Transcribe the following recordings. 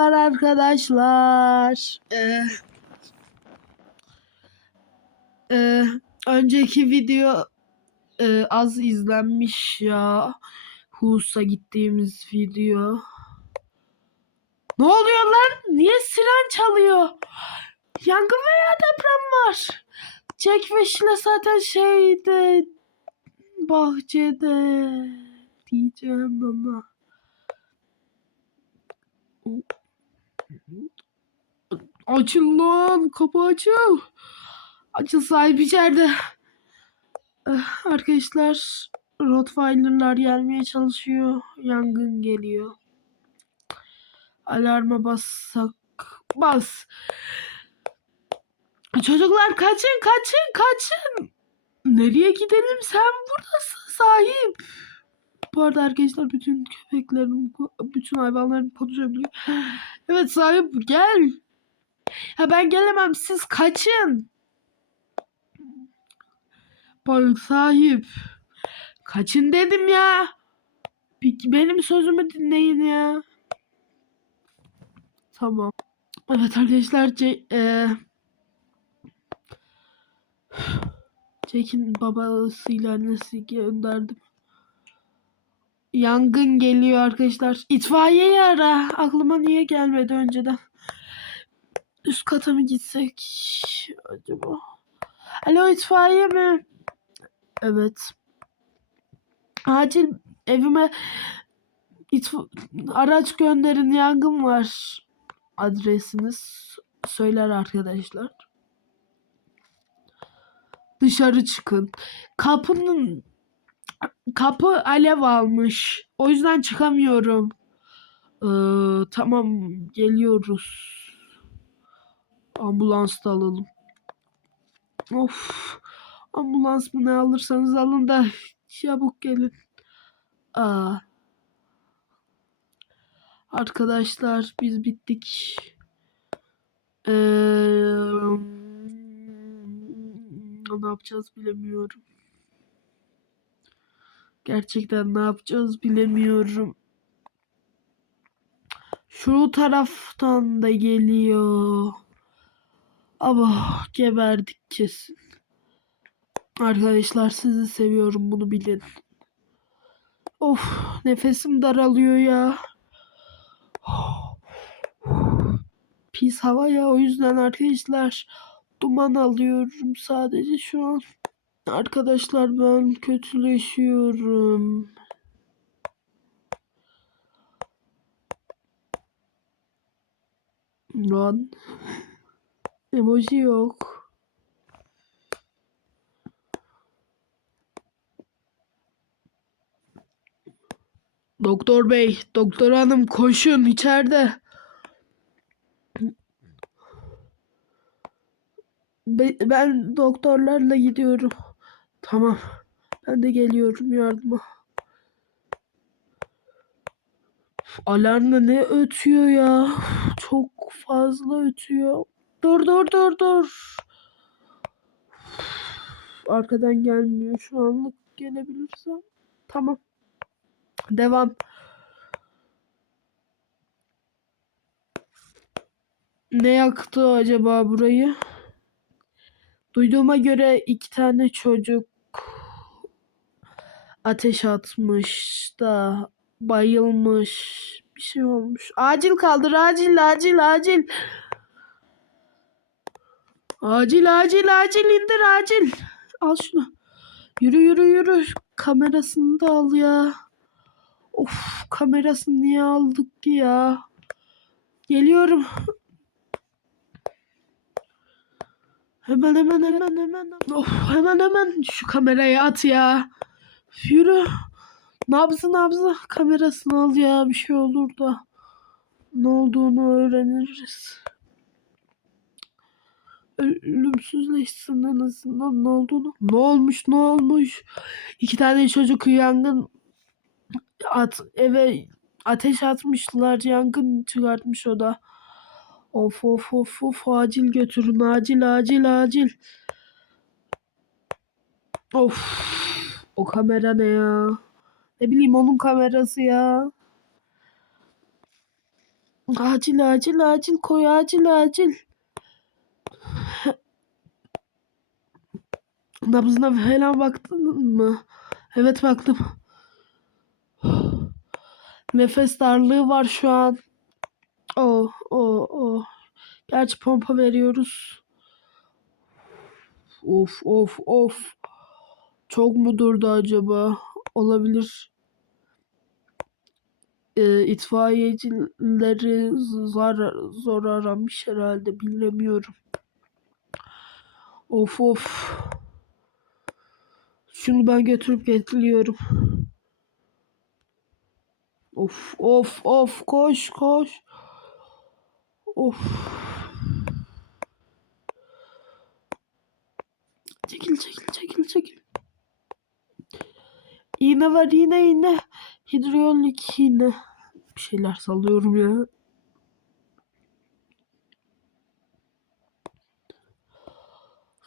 arkadaşlar. Ee, e, önceki video e, az izlenmiş ya. Hus'a gittiğimiz video. Ne oluyor lan? Niye siren çalıyor? Yangın veya deprem var. Jack ve Sheila zaten şeyde bahçede diyeceğim ama. Açıl lan kapı açıl. Açıl sahip içeride. Eh, Arkadaşlar Rottweiler'lar gelmeye çalışıyor. Yangın geliyor. Alarma bassak. Bas. Çocuklar kaçın kaçın kaçın. Nereye gidelim sen buradasın sahip. Bu arada arkadaşlar bütün köpeklerin, bütün hayvanların konuşabiliyor. Evet sahip gel. Ha ben gelemem siz kaçın. Balık sahip. Kaçın dedim ya. Benim sözümü dinleyin ya. Tamam. Evet arkadaşlar e, Jack'in babasıyla annesi gönderdim. Yangın geliyor arkadaşlar. İtfaiyeyi ara. Aklıma niye gelmedi önceden? Üst kata mı gitsek acaba? Alo itfaiye mi? Evet. Acil evime itfa- araç gönderin yangın var. Adresiniz söyler arkadaşlar. Dışarı çıkın. Kapının kapı alev almış. O yüzden çıkamıyorum. Ee, tamam geliyoruz. Ambulans da alalım. Of. Ambulans mı ne alırsanız alın da çabuk gelin. Aa. Arkadaşlar biz bittik. Ee, ne yapacağız bilemiyorum. Gerçekten ne yapacağız bilemiyorum. Şu taraftan da geliyor. Ama geberdik kesin. Arkadaşlar sizi seviyorum bunu bilin. Of nefesim daralıyor ya. Pis hava ya o yüzden arkadaşlar duman alıyorum sadece şu an. Arkadaşlar ben kötüleşiyorum. Lan. Emoji yok. Doktor bey, doktor hanım koşun içeride. Be- ben doktorlarla gidiyorum. Tamam. Ben de geliyorum yardıma. Üf, Alarm da ne ötüyor ya? Çok fazla ötüyor. Dur dur dur dur. Arkadan gelmiyor şu anlık gelebilirsem. Tamam. Devam. Ne yaktı acaba burayı? Duyduğuma göre iki tane çocuk ateş atmış da bayılmış. Bir şey olmuş. Acil kaldır acil acil acil. Acil acil acil indir acil. Al şunu. Yürü yürü yürü. Kamerasını da al ya. Of kamerasını niye aldık ki ya? Geliyorum. Hemen hemen hemen hemen. Of hemen hemen şu kamerayı at ya. Yürü. Nabzı nabzı kamerasını al ya bir şey olur da. Ne olduğunu öğreniriz. Ölümsüzleşsin en azından ne olduğunu. Ne olmuş ne olmuş. İki tane çocuk yangın at, eve ateş atmışlar. Yangın çıkartmış o da. Of of of of acil götürün acil acil acil. Of o kamera ne ya? Ne bileyim onun kamerası ya. Acil acil acil koy acil acil. Nabzına falan baktın mı? Evet baktım. Nefes darlığı var şu an. O o o. Gerçi pompa veriyoruz. Of of of. Çok mu durdu acaba? Olabilir. Ee, itfaiyecileri zor, zor aramış herhalde. Bilemiyorum. Of of. Şunu ben götürüp getiriyorum. Of of of koş koş. Of. Çekil çekil çekil çekil. İğne var iğne iğne. Hidrolik iğne. Bir şeyler sallıyorum ya.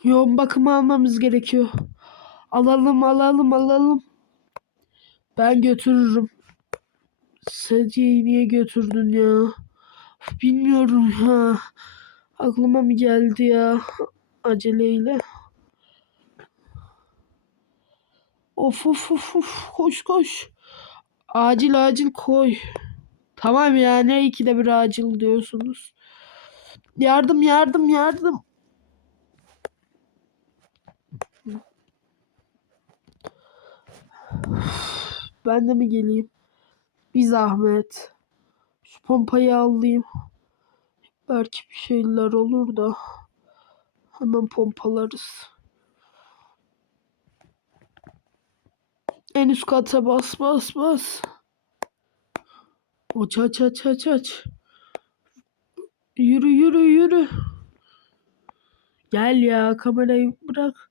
Yoğun bakımı almamız gerekiyor. Alalım alalım alalım. Ben götürürüm. Sedyeyi niye götürdün ya? Bilmiyorum ha. Aklıma mı geldi ya? Aceleyle. Of of of of. Koş koş. Acil acil koy. Tamam ya ne ikide bir acil diyorsunuz. Yardım yardım yardım. Ben de mi geleyim? Bir zahmet. Şu pompayı alayım. Belki bir şeyler olur da. Hemen pompalarız. En üst kata bas bas bas. Aç aç aç aç aç. Yürü yürü yürü. Gel ya kamerayı bırak.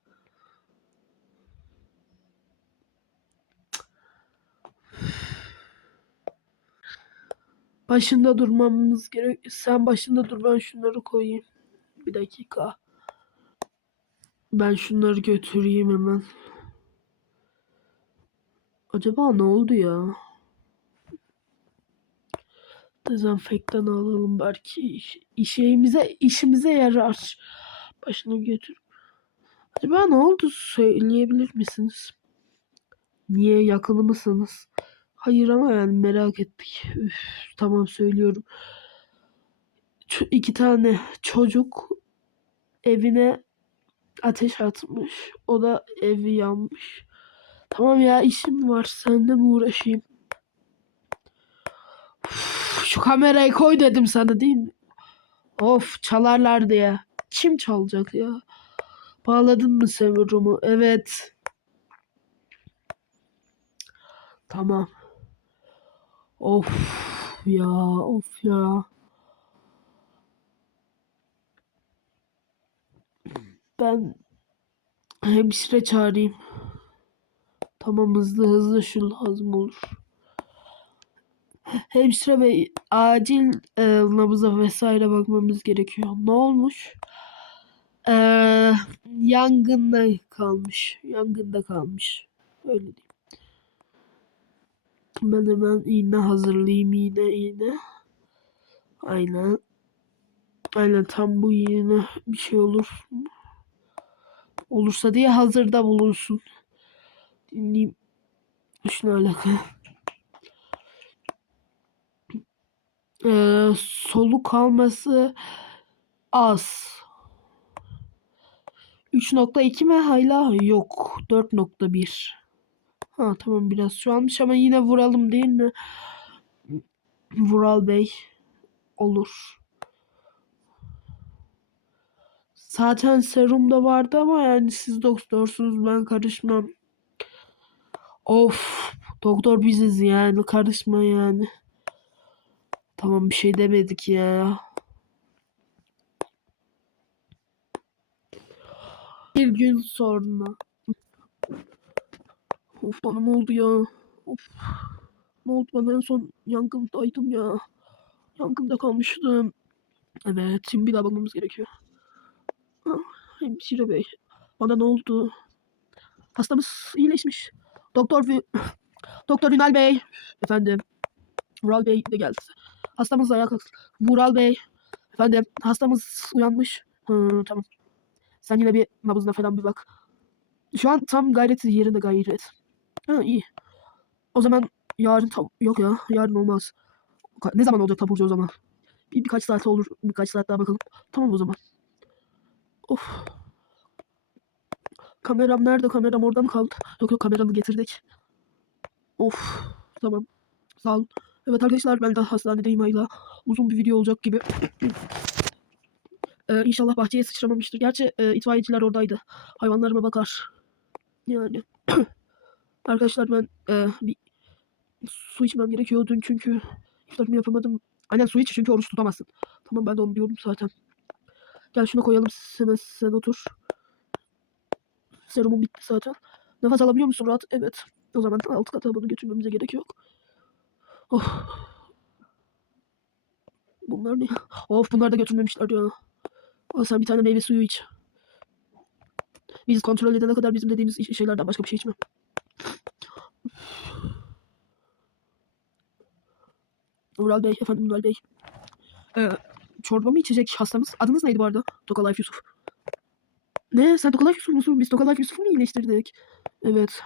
Başında durmamız gerek. Sen başında dur ben şunları koyayım. Bir dakika. Ben şunları götüreyim hemen. Acaba ne oldu ya? Dezenfektan alalım belki iş, işimize işimize yarar. Başına götür. Acaba ne oldu söyleyebilir misiniz? Niye yakını mısınız? Hayır ama yani merak ettik. Üf, tamam söylüyorum. Ç- iki tane çocuk evine ateş atmış. O da evi yanmış. Tamam ya işim var. Seninle mi uğraşayım? Uf, şu kamerayı koy dedim sana değil mi? Of çalarlar diye. Kim çalacak ya? Bağladın mı serumu? Evet. Tamam. Of ya of ya. Ben hemşire çağırayım. Tamam hızlı hızlı şu lazım olur. Hemşire bey acil e, nabıza vesaire bakmamız gerekiyor. Ne olmuş? E, yangında kalmış. Yangında kalmış. Öyle diyeyim. Ben hemen iğne hazırlayayım iğne iğne. Aynen. Aynen tam bu iğne bir şey olur. Olursa diye hazırda bulunsun. Dinleyeyim. Şuna alakalı. Ee, soluk alması az. 3.2 mi hala? Yok. 4.1. Ha tamam biraz şu almış ama yine vuralım değil mi? Vural Bey. Olur. Zaten serum da vardı ama yani siz doktorsunuz ben karışmam. Of. Doktor biziz yani karışma yani. Tamam bir şey demedik ya. Bir gün sonra. Of bana ne oldu ya? Of. Ne oldu bana en son yangındaydım ya. Yangında kalmıştım. Evet şimdi bir daha bakmamız gerekiyor. Ah, Hemşire bey. Bana ne oldu? Hastamız iyileşmiş. Doktor Doktor Ünal Bey. Efendim. Vural Bey de geldi. Hastamız ayağa kalksın. Vural Bey. Efendim hastamız uyanmış. Hı, tamam. Sen yine bir nabızına falan bir bak. Şu an tam gayret yerinde gayret. Ha iyi. O zaman yarın tam yok ya yarın olmaz. Ne zaman olacak taburcu o zaman? Bir, birkaç saat olur. Birkaç saat daha bakalım. Tamam o zaman. Of. Kameram nerede? Kameram orada mı kaldı? Yok yok kameramı getirdik. Of. Tamam. Sağ olun. Evet arkadaşlar ben de hastanedeyim hala. Uzun bir video olacak gibi. Ee, inşallah bahçeye sıçramamıştır. Gerçi e, itfaiyeciler oradaydı. Hayvanlarıma bakar. Yani. Arkadaşlar ben e, bir su içmem gerekiyor dün çünkü iftarımı yapamadım. Aynen su iç çünkü oruç tutamazsın. Tamam ben de onu diyorum zaten. Gel şunu koyalım sen, sen otur. Serumum bitti zaten. Nefes alabiliyor musun rahat? Evet. O zaman alt kata bunu götürmemize gerek yok. Oh. Bunlar ne? Of bunlar da götürmemişler ya. Al sen bir tane meyve suyu iç. Biz kontrol edene kadar bizim dediğimiz şeylerden başka bir şey içmem. Ural Bey, efendim Ural Bey. Ee, çorba mı içecek hastamız? Adınız neydi bu arada? Tokalife Yusuf. Ne? Sen Tokalife Yusuf musun? Biz Tokalife Yusuf'u mu iyileştirdik? Evet.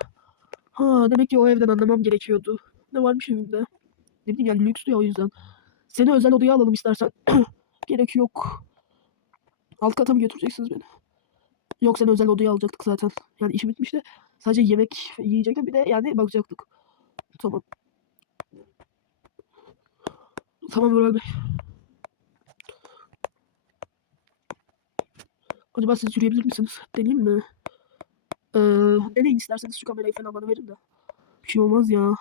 Ha demek ki o evden anlamam gerekiyordu. Ne varmış evimde? Ne bileyim yani lükstü ya o yüzden. Seni özel odaya alalım istersen. Gerek yok. Alt kata mı götüreceksiniz beni? Yok seni özel odaya alacaktık zaten. Yani işim bitmişti. Sadece yemek yiyecektim bir de yani bakacaktık. Tamam. Tamam Bey. Acaba siz yürüyebilir misiniz? Deneyeyim mi? Ee, deneyin isterseniz şu kamerayı falan bana verin de. Bir şey olmaz ya.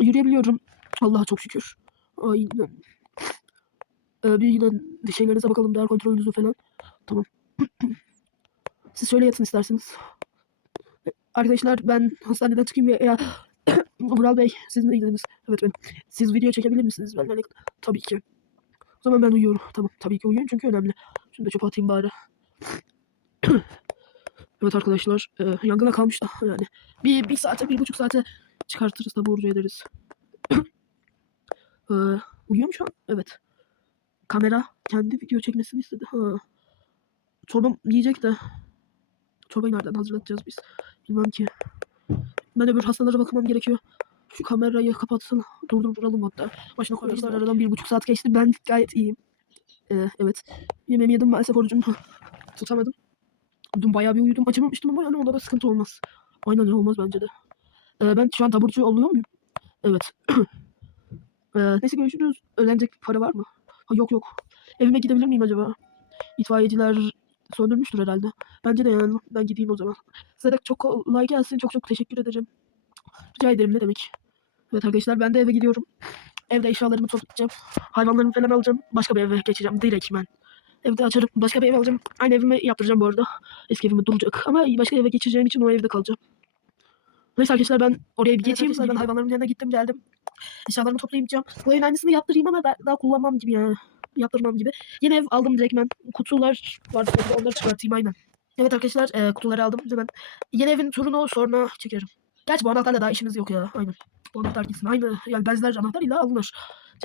Yürüyebiliyorum. Allah'a çok şükür. Aynen. Ee, bir yine şeylerinize bakalım. Değer kontrolünüzü falan. Tamam. Siz şöyle yatın isterseniz. Arkadaşlar ben hastaneden çıkayım ve ya Vural Bey siz neydiniz? Evet ben. Siz video çekebilir misiniz? Ben yani, tabii ki. O zaman ben uyuyorum. Tamam tabii ki uyuyun çünkü önemli. Şunu da çöpe atayım bari. evet arkadaşlar e, yangına kalmış da yani. Bir, bir saate bir buçuk saate çıkartırız da burcu ederiz. e, uyuyor mu şu an? Evet. Kamera kendi video çekmesini istedi. Ha. Çorbam yiyecek de. Çorbayı nereden hazırlatacağız biz? Bilmem ki. Ben öbür hastalara bakmam gerekiyor. Şu kamerayı kapatsana. Durduralım hatta. Başına koymuşlar. Aradan bir buçuk saat geçti. Ben gayet iyiyim. Ee, evet. Yemeğimi yedim maalesef orucumu tutamadım. Dün bayağı bir uyudum. Acımamıştım ama yani onda da sıkıntı olmaz. Aynen olmaz bence de. Ee, ben şu an taburcu oluyor muyum? Evet. ee, neyse görüşürüz. Öğlenecek para var mı? Ha, yok yok. Evime gidebilir miyim acaba? İtfaiyeciler söndürmüştür herhalde. Bence de yani. Ben gideyim o zaman. Size de çok kolay gelsin. Çok çok teşekkür ederim. Rica ederim ne demek. Evet arkadaşlar ben de eve gidiyorum. Evde eşyalarımı toplayacağım. Hayvanlarımı falan alacağım. Başka bir eve geçeceğim. Direkt ben. Evde açarım. Başka bir ev alacağım. Aynı evimi yaptıracağım bu arada. Eski evime duracak. Ama başka eve geçeceğim için o evde kalacağım. Neyse arkadaşlar ben oraya bir geçeyim. ben hayvanlarımın yanına gittim geldim. Eşyalarımı toplayacağım. Bu evin aynısını yaptırayım ama ben daha kullanmam gibi yani. Yaptırmam gibi. Yeni ev aldım direkt ben. Kutular vardı. orada, Onları çıkartayım aynen. Evet arkadaşlar e, kutuları aldım. Hemen yeni evin turunu sonra çekerim. Gerçi bu anahtarla daha işimiz yok ya. Aynen. Bu anahtar gitsin. Aynı yani benzer anahtar ile alınır.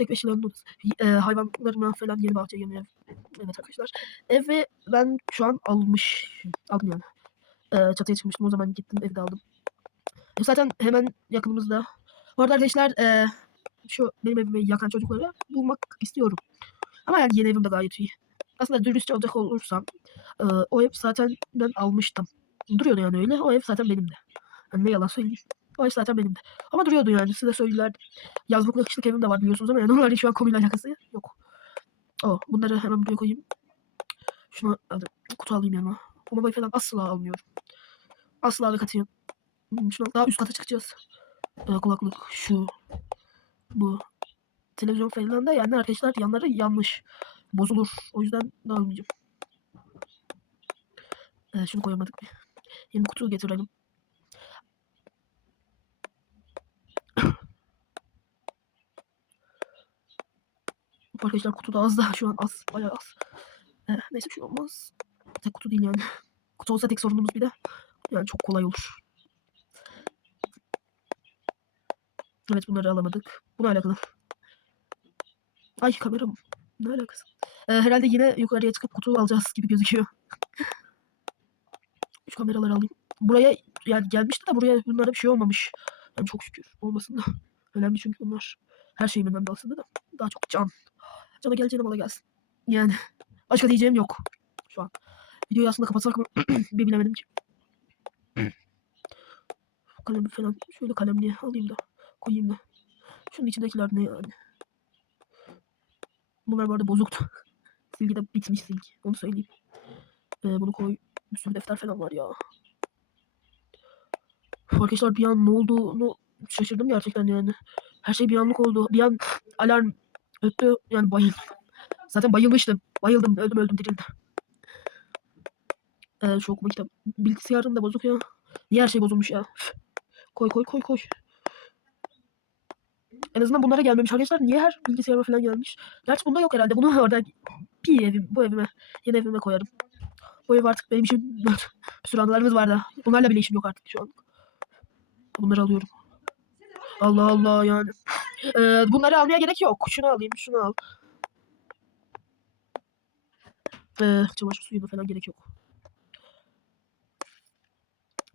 Ve şilerin odası. E, hayvanlarıma falan yeni bahçe yeni ev. Evet arkadaşlar. Evi ben şu an almış. Aldım yani. E, çatıya çıkmıştım o zaman gittim evde aldım. E, zaten hemen yakınımızda. Bu arada arkadaşlar e, şu benim evimi yakan çocukları bulmak istiyorum. Ama yani yeni evim de gayet iyi. Aslında dürüstçe olacak olursam e, o ev zaten ben almıştım. Duruyordu yani öyle. O ev zaten benim de. Yani ne yalan söyleyeyim. O ev zaten benim de. Ama duruyordu yani. Size söylerdim. Yazlıklı kışlık evim de var biliyorsunuz ama yani onların şu an konuyla alakası yok. O, bunları hemen buraya koyayım. Şunu hadi, kutu alayım yanıma. Bombayı falan asla almıyorum. Asla ve katiyen. Şunu daha üst kata çıkacağız. Ee, kulaklık şu. Bu. Televizyon falan da yani arkadaşlar yanları yanlış. Bozulur. O yüzden daha almayacağım. Ee, şunu koyamadık. Yeni kutu getirelim. Arkadaşlar kutu da az daha şu an az. Bayağı az. Ee, neyse bir şey olmaz. Tek kutu değil yani. Kutu olsa tek sorunumuz bir de. Yani çok kolay olur. Evet bunları alamadık. Buna alakalı. Ay kameram. Ne alakası? Ee, herhalde yine yukarıya çıkıp kutu alacağız gibi gözüküyor. Şu kameraları alayım. Buraya yani gelmişti de buraya bunlara bir şey olmamış. Yani çok şükür olmasın da. Önemli çünkü bunlar. Her şeyim önemli aslında da. Daha çok can. Cana geleceğine mala gelsin. Yani başka diyeceğim yok şu an. Videoyu aslında kapatsak mı bir bilemedim ki. Kalem falan şöyle kalemliğe alayım da koyayım da. Şunun içindekiler ne yani? Bunlar bu arada bozuktu. Silgi de bitmiş silgi. Onu söyleyeyim. Ee, bunu koy. Bir sürü defter falan var ya. Arkadaşlar bir an ne olduğunu şaşırdım gerçekten yani. Her şey bir anlık oldu. Bir an alarm öttü. Yani bayıldım. Zaten bayılmıştım. Bayıldım. Öldüm öldüm dirildim. Ee, şu okuma kitap. Bilgisayarım da bozuk ya. Niye her şey bozulmuş ya? Koy koy koy koy. En azından bunlara gelmemiş arkadaşlar. Niye her bilgisayarıma falan gelmiş? Gerçi bunda yok herhalde. Bunu orada bir evim, bu evime, yeni evime koyarım. Bu ev artık benim için bir sürü anılarımız var da. Bunlarla bile işim yok artık şu an. Bunları alıyorum. Allah Allah yani. Ee, bunları almaya gerek yok. Şunu alayım, şunu al. Ee, çamaşır suyuna falan gerek yok.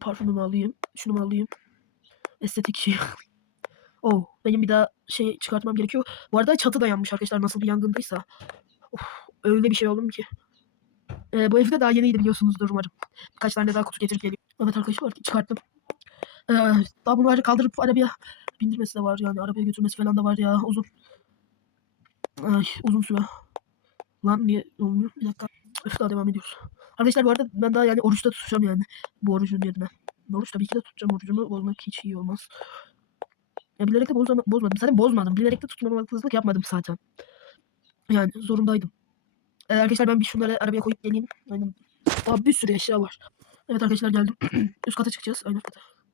Parfümümü alayım. Şunu alayım? Estetik şey. Oh, benim bir daha şey çıkartmam gerekiyor. Bu arada çatı da yanmış arkadaşlar nasıl bir yangındaysa. Of, öyle bir şey oldum ki. Ee, bu evde daha yeniydi biliyorsunuzdur umarım. Birkaç tane daha kutu getirip geliyor. Evet arkadaşlar çıkarttım. Ee, daha bunları kaldırıp arabaya bindirmesi de var yani. Arabaya götürmesi falan da var ya uzun. Ay uzun süre. Lan niye olmuyor? Bir dakika. Öf daha devam ediyoruz. Arkadaşlar bu arada ben daha yani oruçta tutacağım yani. Bu orucun yerine. Oruç tabii ki de tutacağım orucumu. Bozmak hiç iyi olmaz. Ya bilerek de bozma, bozmadım. Zaten bozmadım. Bilerek de tutmamaklılık yapmadım zaten. Yani zorundaydım. Ee, arkadaşlar ben bir şunları arabaya koyup geleyim. Aynen. Daha bir sürü eşya var. Evet arkadaşlar geldim. Üst kata çıkacağız. Aynen.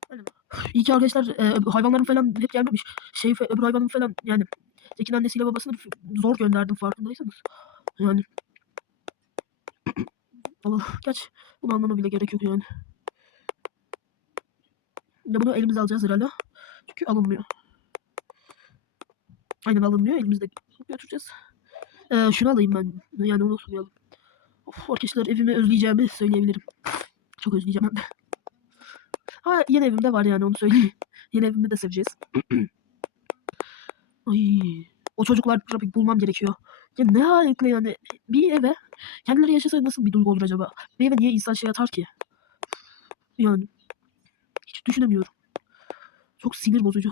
Aynen. İyi ki arkadaşlar e, hayvanlarım falan hep gelmemiş. Şey öbür hayvanım falan yani Tekin annesiyle babasını zor gönderdim farkındaysanız. Yani Allah geç. Bunu anlama bile gerek yok yani. Ya bunu elimize alacağız herhalde. Çünkü alınmıyor. Aynen alınmıyor. Elimizde götüreceğiz. Ee, şunu alayım ben. Yani onu unutmayalım. Of, arkadaşlar evimi özleyeceğimi söyleyebilirim. Çok özleyeceğim hem de. Ha yeni evimde var yani onu söyleyeyim. Yeni evimi de seveceğiz. Ay, o çocuklar tabii bulmam gerekiyor. Ya ne halikle yani bir eve kendileri yaşasa nasıl bir duygu olur acaba? Bir eve niye insan şey atar ki? Yani hiç düşünemiyorum. Çok sinir bozucu.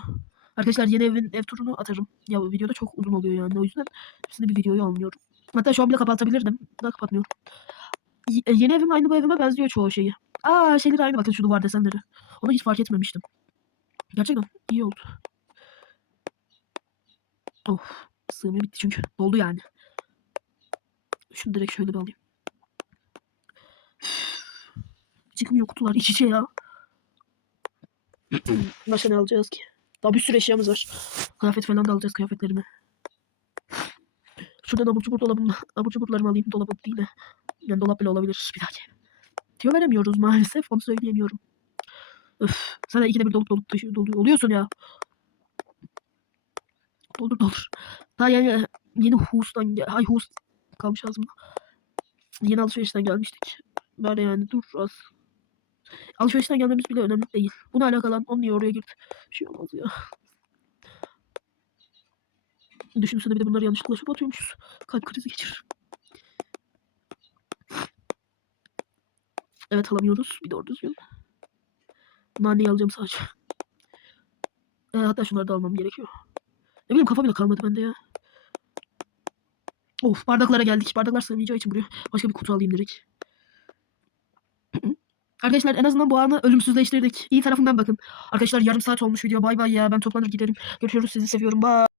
Arkadaşlar yeni evin ev turunu atarım. Ya bu videoda çok uzun oluyor yani o yüzden hepsini bir videoyu almıyorum. Hatta şu an bile kapatabilirdim. Daha kapatmıyorum. Y- e, yeni evim aynı bu evime benziyor çoğu şeyi. Aa şeyleri aynı bakın şu duvar desenleri. Onu hiç fark etmemiştim. Gerçekten iyi oldu. Of sığmıyor bitti çünkü. Doldu yani. Şunu direkt şöyle bir alayım. Çıkmıyor kutular iç içe ya. Başka ne alacağız ki? Daha bir sürü eşyamız var. Kıyafet falan da alacağız kıyafetlerimi. Şuradan abur cubur dolabımda, abur cuburlarımı alayım. Dolabım değil de. Yani dolap bile olabilir bir dahaki. Tüyo veremiyoruz maalesef. Onu söyleyemiyorum. Öf. Sana ikide bir dolup dolup doluyor. Oluyorsun ya. Doldur doldur. Daha yani yeni Hus'tan gel. Ay Hus kalmış ağzımda. Yeni alışverişten gelmiştik. Böyle yani dur az. Alışverişten gelmemiz bile önemli değil. Buna alakalı. On niye oraya girdi? Bir şey olmaz ya. Düşünsene bir de bunları yanlışlıkla şup atıyormuşuz. Kalp krizi geçirir. Evet alamıyoruz. Bir doğru düzgün. Naneyi alacağım sadece. Ee, hatta şunları da almam gerekiyor. Ne bileyim kafa bile kalmadı bende ya. Of bardaklara geldik. Bardaklar sığmayacağı için buraya başka bir kutu alayım direkt. Arkadaşlar en azından bu anı ölümsüzleştirdik. İyi tarafından bakın. Arkadaşlar yarım saat olmuş video. Bay bay ya. Ben toplanır giderim. Görüşürüz. Sizi seviyorum. Bye.